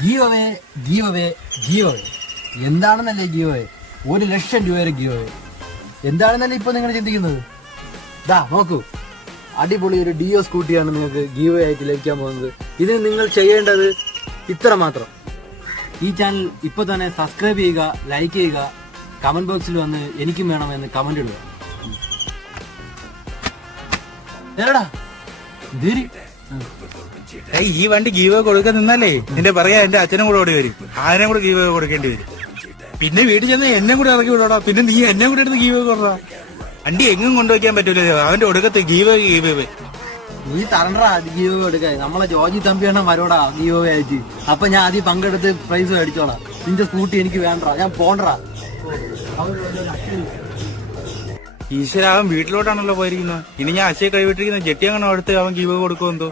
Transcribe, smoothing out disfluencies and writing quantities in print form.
Give away give away give away എന്താണെന്നല്ലേ give away? 1,00,000 രൂപയുടെ give away എന്താണെന്നല്ലേ ഇപ്പൊ നിങ്ങൾ ചിന്തിക്കുന്നത്? ദാ നോക്കൂ, അടിപൊളി ഒരു ഡിയോ സ്കൂട്ടിയാണ് നിങ്ങൾക്ക് ഗീവ് അവേ ആയിട്ട് ലഭിക്കാൻ പോകുന്നത്. ഇതിന് നിങ്ങൾ ചെയ്യേണ്ടത് ഇത്ര മാത്രം. ഈ ചാനൽ ഇപ്പൊ തന്നെ സബ്സ്ക്രൈബ് ചെയ്യുക, ലൈക്ക് ചെയ്യുക, കമന്റ് ബോക്സിൽ വന്ന് എനിക്കും വേണമെന്ന് കമന്റ് ഇടുക. ഏടാ ഈ വണ്ടി ഗീവ് കൊടുക്കാൻ നിന്നാലേ നിന്റെ പറയാ എന്റെ അച്ഛനും കൂടെ ഓടി വരും, ആരും കൂടെ ഗീവ് കൊടുക്കേണ്ടി വരും. പിന്നെ വീട്ടിൽ ചെന്ന് എന്നെ കൂടെ ഇറക്കി വിടോടാ, പിന്നെ നീ എന്നെ കൂടെ എടുത്ത് ഗീവ് കൊടുറാ. വണ്ടി എങ്ങും കൊണ്ടുവയ്ക്കാൻ പറ്റൂല, അവന്റെ ഒടുക്കത്ത് ഗീവ്. നീ തരണ്ടാ ഗീവ് കൊടുക്കാൻ. നമ്മളെ ജോജി തമ്പിയാണ് വരോടാ ഗീവ് ആയിട്ട്. അപ്പൊ ഞാൻ ആദ്യം പങ്കെടുത്ത് പ്രൈസ് മേടിച്ചോളാം. നിന്റെ സ്കൂട്ടി എനിക്ക് വേണ്ട, ഞാൻ പോണ്ടറാ. ഈശ്വര, അവൻ വീട്ടിലോട്ടാണല്ലോ പോയിരിക്കുന്നത്. ഇനി ഞാൻ അച്ഛയെ കഴിവിട്ടിരിക്കുന്ന ജെട്ടി അങ്ങനെ അടുത്ത് അവൻ ഗീവ് കൊടുക്കുമെന്തോ.